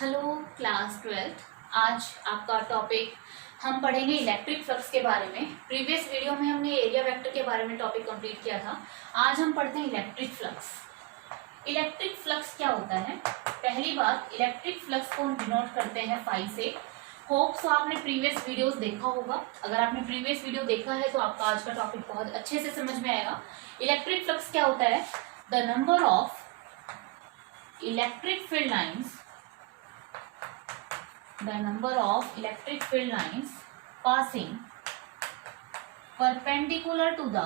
Hello class 12th। आज आपका topic हम पढ़ेंगे इलेक्ट्रिक फ्लक्स के बारे में। प्रीवियस वीडियो में हमने एरिया वेक्टर के बारे में टॉपिक कंप्लीट किया था। आज हम पढ़ते हैं इलेक्ट्रिक फ्लक्स। इलेक्ट्रिक फ्लक्स क्या होता है? पहली बात, इलेक्ट्रिक फ्लक्स को हम डिनोट करते हैं फाई से। होप सो आपने प्रीवियस वीडियोस देखा होगा। अगर आपने प्रीवियस वीडियो देखा है तो आपका आज का टॉपिक बहुत अच्छे से समझ में आएगा। इलेक्ट्रिक फ्लक्स क्या होता है? The number of electric field lines the number of electric field lines passing perpendicular to the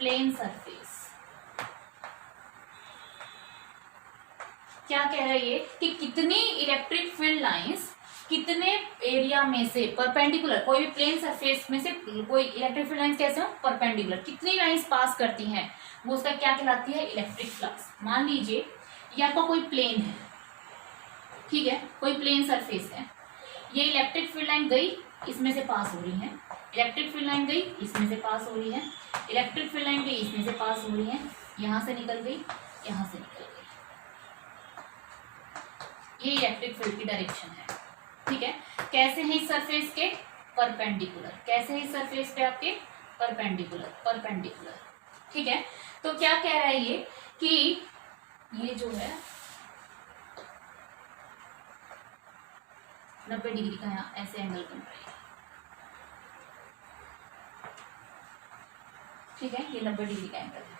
plane surface। क्या कह रहा है ये कि कितनी इलेक्ट्रिक फील्ड लाइंस कितने एरिया में से परपेंडिकुलर, कोई भी प्लेन सरफेस में से कोई इलेक्ट्रिक फील्ड लाइंस कैसे हो परपेंडिकुलर, कितनी लाइंस पास करती हैं, वो उसका क्या कहलाती है? Electric flux. मान लीजिए ये आपका कोई प्लेन है, ठीक है, कोई प्लेन सरफेस है। ये इलेक्ट्रिक फील्ड लाइन गई, इसमें से पास हो रही है। इलेक्ट्रिक फील्ड लाइन गई, इसमें से पास हो रही है। इलेक्ट्रिक फील्ड लाइन गई, इसमें से पास हो रही है। यहाँ से निकल गई, यहाँ से निकल गई। ये इलेक्ट्रिक फील्ड की डायरेक्शन है, ठीक है। कैसे है इस सरफेस के? परपेंडिकुलर। कैसे है इस सरफेस पे आपके? परपेंडिकुलर, ठीक है। तो क्या कह रहा है ये कि ये जो है 90 डिग्री का यहाँ ऐसे एंगल बन रहा है, ठीक है। ये 90 डिग्री का एंगल है।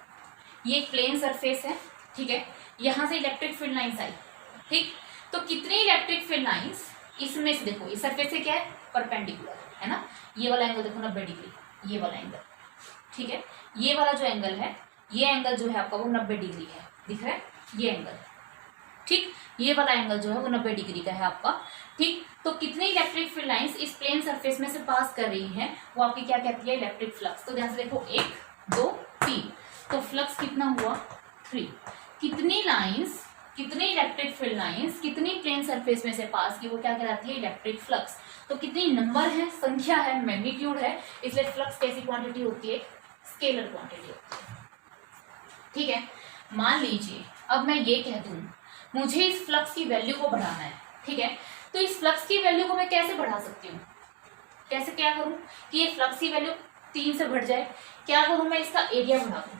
ये एक प्लेन सरफेस है, ठीक है। यहां से इलेक्ट्रिक फील्ड लाइंस आई, ठीक। तो कितनी इलेक्ट्रिक फील्ड लाइंस इसमें से, देखो इस सरफेस से क्या है? परपेंडिकुलर है ना। ये वाला एंगल देखो 90 डिग्री, ये वाला एंगल, ठीक है। ये वाला जो एंगल है, ये एंगल जो है आपका वो 90 डिग्री है, दिख रहा है ये एंगल, ठीक। ये वाला एंगल जो है वो 90 डिग्री का है आपका, ठीक। तो कितनी इलेक्ट्रिक फील्ड लाइंस इस प्लेन सरफेस में से पास कर रही है, वो आपकी क्या कहती है? Electric flux. तो ध्यान से देखो 1 2 3, तो फ्लक्स कितना हुआ? 3। कितनी लाइंस, कितनी इलेक्ट्रिक फील्ड लाइंस कितनी प्लेन सरफेस में से पास की, वो क्या कहलाती है? Electric flux. तो कितनी नंबर है, संख्या है, मैग्नीट्यूड है, इसलिए फ्लक्स कैसी क्वांटिटी होती है? स्केलर क्वांटिटी होती है, ठीक है। मान लीजिए अब मैं ये कह दूं मुझे इस फ्लक्स की वैल्यू को बढ़ाना है, ठीक है। तो इस फ्लक्स की वैल्यू को मैं कैसे बढ़ा सकती हूँ? कैसे, क्या करूं कि ये फ्लक्स की वैल्यू 3 से बढ़ जाए? क्या करूं मैं? इसका एरिया बढ़ा दूं,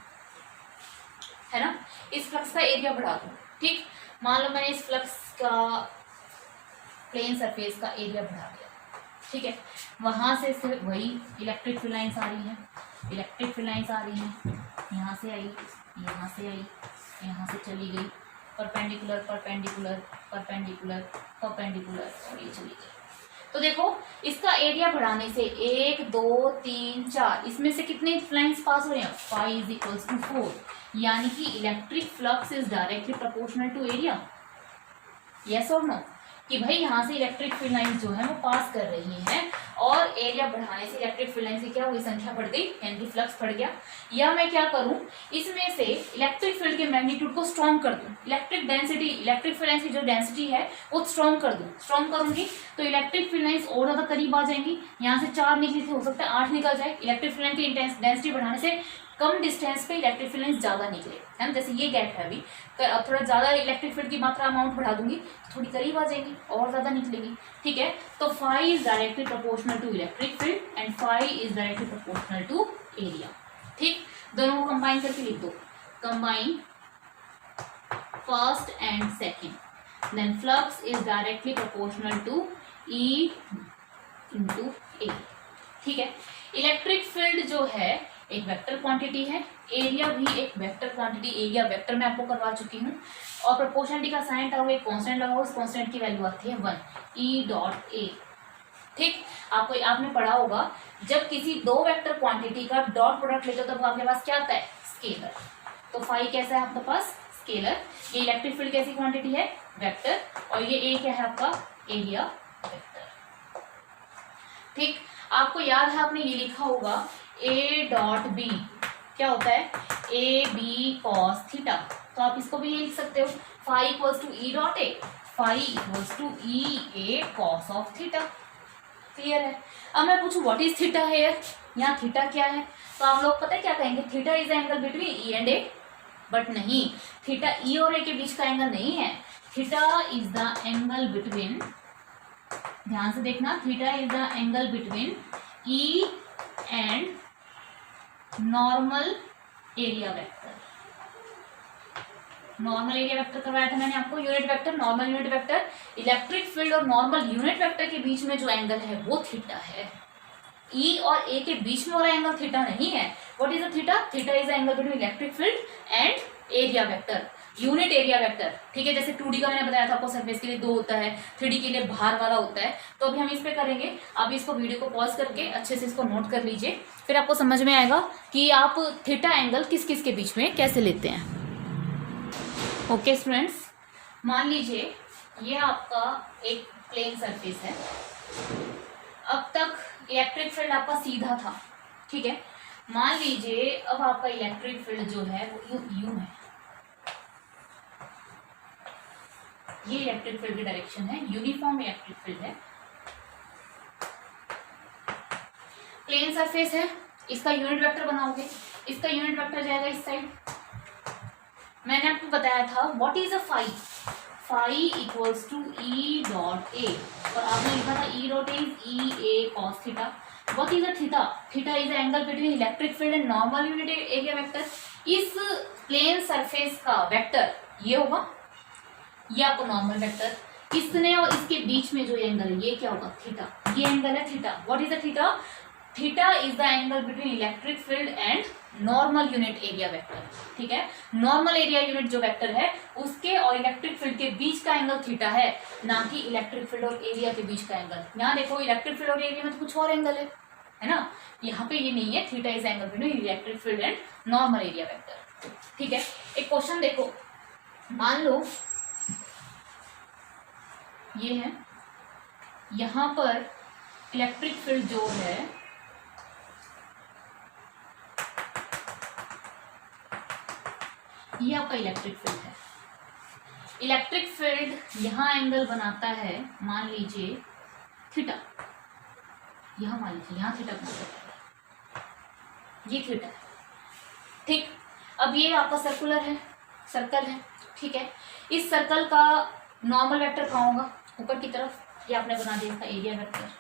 है ना। इस फ्लक्स का एरिया बढ़ा दूं, ठीक। मान लो मैंने इस फ्लक्स का प्लेन सरफेस का एरिया बढ़ा दिया, ठीक है। वहां से सिर्फ वही इलेक्ट्रिक फील्ड लाइंस आ रही हैं, इलेक्ट्रिक फील्ड लाइंस आ रही हैं, यहाँ से आई, यहाँ से आई, यहाँ से चली गई, परपेंडिकुलर परपेंडिकुलर परपेंडिकुलर परपेंडिकुलर, और ये चली गई। तो देखो इसका एरिया बढ़ाने से 1 2 3 4, इसमें से कितने लाइंस पास हो रहे हैं? 5 = 4, यानी कि electric flux is directly proportional to area. Yes और नो? कि भाई यहाँ से इलेक्ट्रिक फील्ड लाइंस जो है वो पास कर रही हैं, और एरिया बढ़ाने से इलेक्ट्रिक फील्ड लाइंस की क्या हुई? संख्या बढ़ गई, यानी कि फ्लक्स बढ़ गया। या मैं क्या करूं, इसमें से इलेक्ट्रिक फील्ड के मैग्नीट्यूड को स्ट्रॉन्ग कर दूं, electric density, electric field lines की जो डेंसिटी है वो स्ट्रॉन्ग कर दूं। स्ट्रॉन्ग करूंगी तो इलेक्ट्रिक फील्ड लाइंस और ज्यादा करीब आ जाएंगी। यहाँ से 4 निकली थी, हो सकता है 8 निकल जाए। इलेक्ट्रिक फील्ड लाइन की डेंसिटी बढ़ाने से कम डिस्टेंस पे इलेक्ट्रिक फील्ड लाइंस ज्यादा निकले, है ना। जैसे ये गैप है अभी, अब थोड़ा ज्यादा इलेक्ट्रिक फील्ड की मात्रा अमाउंट बढ़ा दूंगी तो थोड़ी करीब आ जाएगी और ज्यादा निकलेगी, ठीक है। तो phi is directly proportional to electric field and phi is directly proportional to area, ठीक। दोनों को कंबाइन करके लिख दो, combine first and second, then flux is directly proportional to E × A, ठीक है। इलेक्ट्रिक फील्ड जो है एक वेक्टर क्वांटिटी है, एरिया भी एक वेक्टर क्वांटिटी, एरिया वेक्टर मैं आपको करवा चुकी हूँ। और प्रोपोर्शनलिटी का साइन लगाओ, एक कांस्टेंट लगाओ, उस कांस्टेंट की वैल्यू आती है 1 E.A, ठीक। आपने पढ़ा होगा जब किसी दो वेक्टर क्वांटिटी का डॉट प्रोडक्ट लेते हो तब आपके पास क्या आता है? स्केलर। तो फाई कैसा है आपके पास? स्केलर। ये इलेक्ट्रिक फील्ड कैसी क्वांटिटी है? वेक्टर। और ये ए क्या है आपका? एरिया वेक्टर, ठीक। आपको याद है आपने ये लिखा होगा A.B क्या होता है? AB cos theta. तो आप इसको भी ये लिख सकते हो, phi = E.A, phi = EA cos of theta. Clear है? अब मैं पूछूं व्हाट इज थीटा हेयर, यहाँ थीटा क्या है, तो आप लोग पता है क्या कहेंगे, theta is the angle between E and A, but नहीं, थीटा ई और ए के बीच का एंगल नहीं है, theta is the angle between, ध्यान से देखना, theta is the angle between E and normal area vector. Normal area vector करवाया था मैंने आपको, unit vector, normal unit vector, electric field और नॉर्मल यूनिट वेक्टर के बीच में जो एंगल है वो थीटा है। ई और ए के बीच में वाला एंगल थीटा नहीं है। What is the theta? Theta is the angle between electric field and area vector, unit area vector. ठीक है, जैसे 2D का मैंने बताया था आपको, सरफेस के लिए 2 होता है, 3D के लिए बाहर वाला होता है। तो अभी हम इस पे करेंगे, आप इसको वीडियो को पॉज करके अच्छे से इसको नोट कर लीजिए, फिर आपको समझ में आएगा कि आप थीटा एंगल किस किस के बीच में कैसे लेते हैं। ओके स्टूडेंट्स, मान लीजिए ये आपका एक प्लेन सरफेस है, अब तक इलेक्ट्रिक फील्ड आपका सीधा था, ठीक है। मान लीजिए अब आपका इलेक्ट्रिक फील्ड जो है वो यू है, ये इलेक्ट्रिक फील्ड की डायरेक्शन है, यूनिफॉर्म इलेक्ट्रिक फील्ड है, प्लेन सरफेस है, इसका यूनिट वेक्टर बनाओगे, इसका यूनिट वेक्टर जाएगा इस साइड। मैंने आपको बताया था what is a phi, phi equals to E dot A, और आपने लिखा था E dot A is E A cos theta. What is a theta? Theta is the angle between electric field and normal unit area vector. इस plane surface का vector ये होगा, ये आपको नॉर्मल वेक्टर, इसने और इसके बीच में जो एंगल है ये क्या होगा? थीटा, ये एंगल है theta. What is the theta? Theta is the angle between electric field and normal unit area vector. ठीक है, नॉर्मल एरिया यूनिट जो वेक्टर है उसके और इलेक्ट्रिक फील्ड के बीच का एंगल थीटा है, ना कि इलेक्ट्रिक फील्ड और एरिया के बीच का एंगल। यहाँ देखो इलेक्ट्रिक फील्ड और एरिया में तो कुछ और एंगल है ना, यहाँ पे ये नहीं है। Theta is angle between electric field and normal area vector. ठीक है, एक क्वेश्चन देखो, मान लो ये है, यहां पर इलेक्ट्रिक फील्ड जो है ये आपका इलेक्ट्रिक फील्ड है। इलेक्ट्रिक फील्ड यहां एंगल बनाता है, मान लीजिए थीटा, यहां मान लीजिए यहां थीटा बनाता है, ये थीटा है। ठीक, अब ये आपका सर्कुलर है, सर्कल है। ठीक है, इस सर्कल का नॉर्मल वेक्टर कहाँ होगा? ऊपर की तरफ, ये आपने बना दिया इसका एरिया वेक्टर।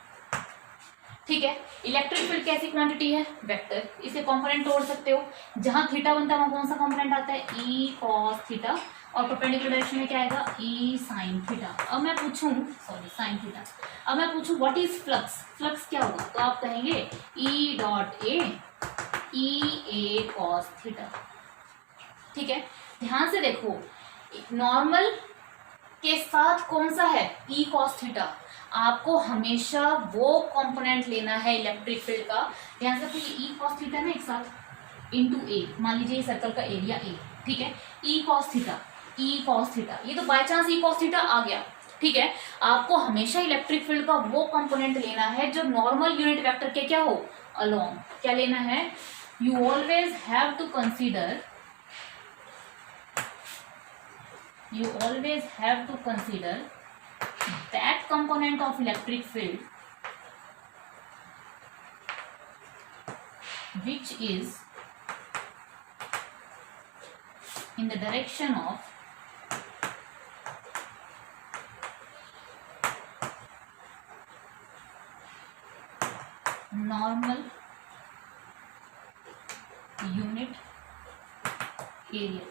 ठीक है, इलेक्ट्रिक फील्ड कैसी क्वांटिटी है? वेक्टर। इसे कंपोनेंट तोड़ सकते हो, जहां थीटा बनता है वहां कौन सा कंपोनेंट आता है? ई कॉस थीटा, और परपेंडिकुलर डायरेक्शन में क्या आएगा? ई साइन थीटा। अब मैं पूछूं, सॉरी साइन थीटा, अब मैं पूछूं व्हाट इज फ्लक्स, फ्लक्स क्या होगा? तो आप कहेंगे ई dot A E A cos theta. ठीक है, ध्यान से देखो, नॉर्मल के साथ कौन सा है? E cos theta. आपको हमेशा वो कंपोनेंट लेना है इलेक्ट्रिक फील्ड का, ध्यान से, तो ये ई कॉस थीटा ना एक साथ इनटू ए, मान लीजिए सर्कल का एरिया ए। ठीक है, E cos theta, E cos theta, ये तो by chance E cos theta आ गया। ठीक है, आपको हमेशा इलेक्ट्रिक फील्ड का वो कंपोनेंट लेना है जो नॉर्मल यूनिट वेक्टर के क्या हो? अलोंग। क्या लेना है? You always have to consider, you always have to consider that component of electric field which is in the direction of normal unit area।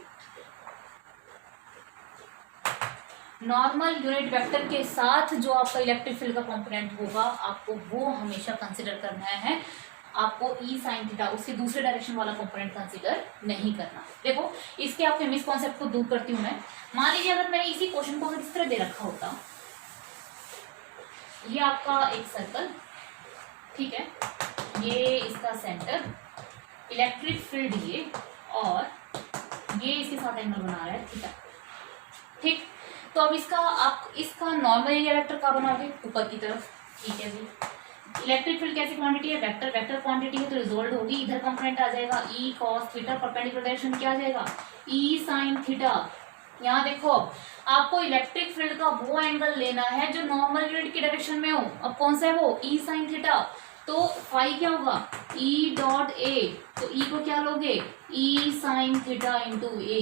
Normal unit vector के साथ जो आपका इलेक्ट्रिक फील्ड का कंपोनेंट होगा, आपको वो हमेशा कंसीडर करना है। आपको ई साइन थीटा, उसके दूसरे डायरेक्शन वाला कंपोनेंट कंसीडर नहीं करना। देखो, इसके आपके मिस कॉन्सेप्ट को दूर करती हूँ मैं। मान लीजिए अगर मैंने इसी क्वेश्चन को अगर इस तरह दे रखा होता, ये आपका एक सर्कल, ठीक है, ये इसका सेंटर, इलेक्ट्रिक फील्ड ये, और ये इसके साथ एंगल बना रहा है थीटा। ठीक, तो अब इसका नॉर्मल एरिया वेक्टर का बनाओगे? ऊपर की तरफ। ठीक है जी, इलेक्ट्रिक फील्ड कैसी क्वांटिटी है? वेक्टर, वेक्टर क्वांटिटी है तो रिजोल्व होगी, इधर कंपोनेंट आ जाएगा ई कॉस थीटा, परपेंडिकुलर डायरेक्शन क्या आ जाएगा? ई साइन थीटा। यहाँ देखो, आपको इलेक्ट्रिक फील्ड का वो एंगल लेना है जो नॉर्मल यूनिट की डायरेक्शन में हो। अब कौन सा है वो? ई साइन थीटा। तो फाई क्या होगा ई डॉट ए, तो ई को क्या लोगे ई साइन थीटा इंटू ए,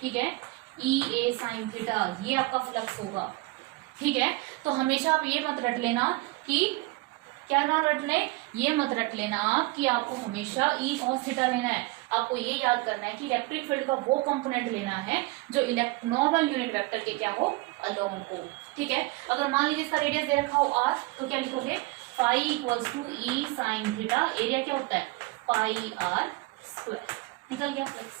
ठीक है, ई ए साइन थीटा, ये आपका फ्लक्स होगा, ठीक है। तो हमेशा आप ये मत रट लेना कि क्या ना रट ले, ये मत रट लेना आप कि आपको हमेशा ई कॉस थीटा लेना है। आपको ये याद करना है कि इलेक्ट्रिक फील्ड का वो कंपोनेंट लेना है जो नॉर्मल यूनिट वेक्टर के क्या हो, अलोंग हो, ठीक है। अगर मान लीजिए इसका रेडियस दे रखा हो आर, तो क्या लिखोगे phi equals to E sine theta, area क्या होता है पाई आर स्क्वायर, निकल गया फ्लक्स,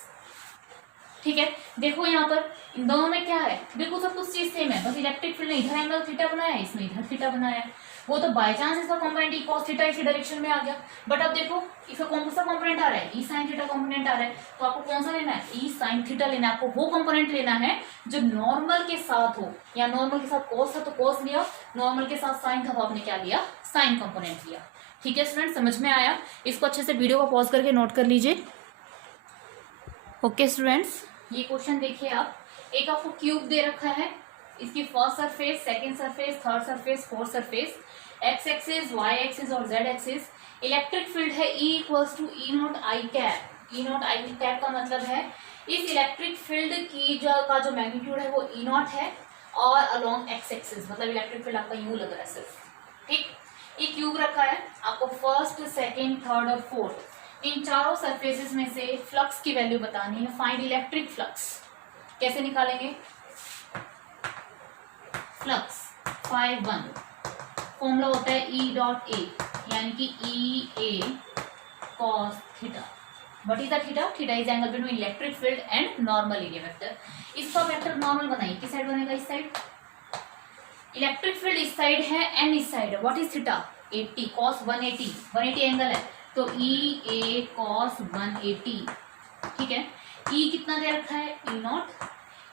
ठीक है। देखो यहाँ पर इन दोनों में क्या है, देखो सब कुछ चीज सेम है, बस इलेक्ट्रिक फील्ड ने इधर एंगल थीटा बनाया है, इसमें इधर थीटा बनाया है, वो तो बाय चांस इसका कंपोनेंट ई कॉस थीटा इसी डायरेक्शन में आ गया, बट अब देखो इसका कौन सा कंपोनेंट आ रहा है ई साइन थीटा कंपोनेंट आ रहा है, तो आपको कौन सा लेना है ई साइन थीटा लेना है। आपको वो कंपोनेंट लेना है जो नॉर्मल के साथ हो, या नॉर्मल के साथ कॉस था तो कॉस लिया, नॉर्मल के साथ साइन था तो आपने क्या लिया साइन कंपोनेंट लिया, ठीक है स्टूडेंट, समझ में आया। इसको अच्छे से वीडियो को पॉज करके नोट कर लीजिए। ओके स्टूडेंट्स, ये क्वेश्चन देखिए आप, एक आपको क्यूब दे रखा है, इसकी first surface, second surface, third surface, fourth surface, X axis, Y axis और जेड एक्सिस। इलेक्ट्रिक फील्ड है E equals to E naught I cap. E naught I cap का मतलब है इस इलेक्ट्रिक फील्ड की का जो मैग्नीट्यूड है वो ई नॉट है, और अलोंग एक्स एक्सिस, मतलब इलेक्ट्रिक फील्ड आपका यूं लग रहा है सिर्फ, ठीक। ये क्यूब रखा है, आपको फर्स्ट, सेकेंड, थर्ड और फोर्थ इन चारों सरफेसेस में से फ्लक्स की वैल्यू बतानी है। फाइंड इलेक्ट्रिक फ्लक्स, कैसे निकालेंगे फ्लक्स, फाई वन फॉर्मूला होता है ई डॉट ए, यानी कि E A cos theta. What is the theta, theta is angle between electric field and normal area vector. इसका वेक्टर नॉर्मल बनाइए, किस साइड बनेगा इस साइड, इलेक्ट्रिक फील्ड इस साइड है एंड इस साइड है, what is theta 80 cos 180, 180 angle है, तो ई ए कॉस 180, ठीक है। ई कितना दे रखा है ई नॉट,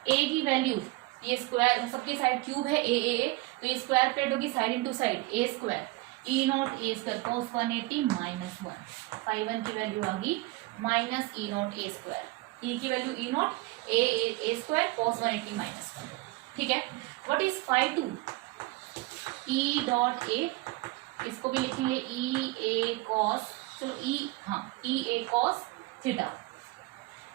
ए की वैल्यू, ये स्क्वायर सबकी साइड क्यूब है ए, तो ये स्क्वायर प्लेट होगी side into side, A square E naught A square cos 180 minus 1, phi one की वैल्यू आ गई minus E naught A square, E की value E naught A square cos 180 minus 1, ठीक है। What is phi two, E dot A, इसको भी लिखेंगे E A cos, चलो ई, हाँ E A cos theta.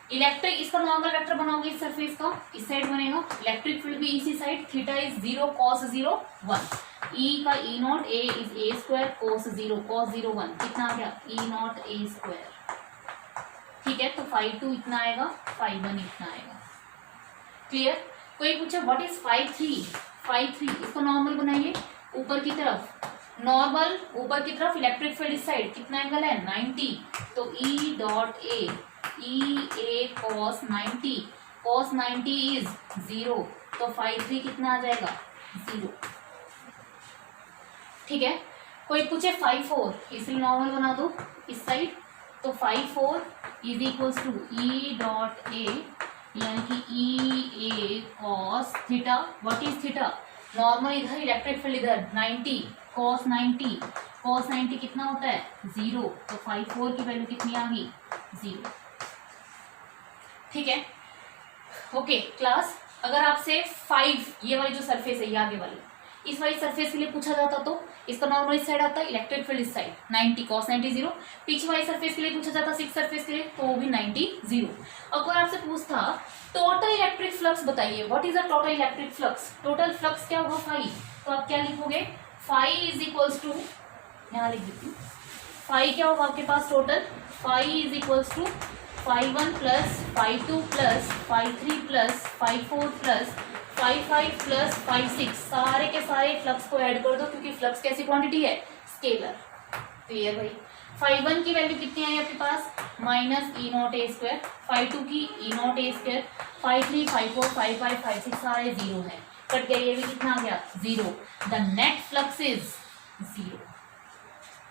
Electric, इसका नॉर्मल वेक्टर बनाओगे इस सरफेस का, इस साइड बनेगा, इलेक्ट्रिक फील्ड भी इसी side, theta is 0 cos 0 1, E का E naught A is A square cos 0 1, कितना आ गया ई नॉट ए स्क्वायर, ठीक है। तो फाई टू इतना आएगा, फाई वन इतना आएगा, क्लियर। कोई पूछे what is phi three, phi three इसको नॉर्मल बनाइए, ऊपर की तरफ नॉर्मल, ऊपर की तरफ इलेक्ट्रिक फील्ड इस साइड, कितना एंगल है 90, तो E dot A E A cos 90, cos 90 इज 0, तो फाई थ्री कितना आ जाएगा 0, ठीक है। कोई पूछे फाई फोर, इसलिए नॉर्मल बना दो इस साइड, तो phi four is equals to E dot A, यानी कि E A cos theta. What is theta, normal इधर, इलेक्ट्रिक फील्ड इधर 90 कॉस 90, कॉस 90 कितना होता है 0, तो फाई फोर की वैल्यू कितनी आ गई 0, ठीक है। ओके क्लास, अगर आपसे 5 ये वाली जो सरफेस है ये आगे वाली, इस वाली सरफेस के लिए पूछा जाता तो इसका नॉर्मल इस साइड आता है, इलेक्ट्रिक फील्ड इस साइड 90 cos 90 0, पीछे वाली सरफेस के लिए पूछा जाता 6 सरफेस के लिए, तो वो भी 90 0। अगर आपसे पूछता टोटल इलेक्ट्रिक फ्लक्स बताइए, what is the total electric flux, total flux क्या होगा फाई, तो आप क्या लिखोगे फाई इज इक्वल्स टू, यहाँ लिख देती हूँ, फाई क्या होगा आपके पास total, phi is equals to phi one plus phi two plus phi three plus phi four plus phi five plus phi six, सारे के सारे फ्लक्स को ऐड कर दो, क्योंकि फ्लक्स कैसी क्वांटिटी है स्केलर, क्लियर भाई। फाई वन की वैल्यू कितनी आई आपके पास minus E naught A square, phi two की E naught A square, phi three phi four phi five phi six सारे 0 है, कट गया, ये भी कितना आ गया 0, द नेट फ्लक्स इज 0।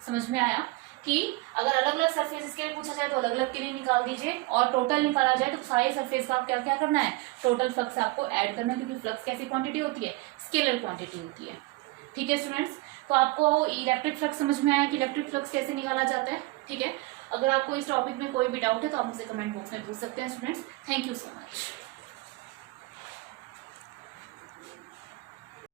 समझ में आया कि अगर अलग अलग सरफेस के लिए पूछा जाए तो अलग अलग के लिए निकाल दीजिए, और टोटल निकाला जाए तो सारे सरफेस का क्या क्या करना है, टोटल फ्लक्स आपको ऐड करना है, क्योंकि फ्लक्स कैसी क्वांटिटी होती है स्केलर क्वांटिटी होती है, ठीक है स्टूडेंट्स। तो आपको इलेक्ट्रिक फ्लक्स समझ में आया कि इलेक्ट्रिक फ्लक्स कैसे निकाला जाता है, ठीक है। अगर आपको इस टॉपिक में कोई भी डाउट है तो आप मुझसे कमेंट बॉक्स में पूछ सकते हैं students. Thank you so much.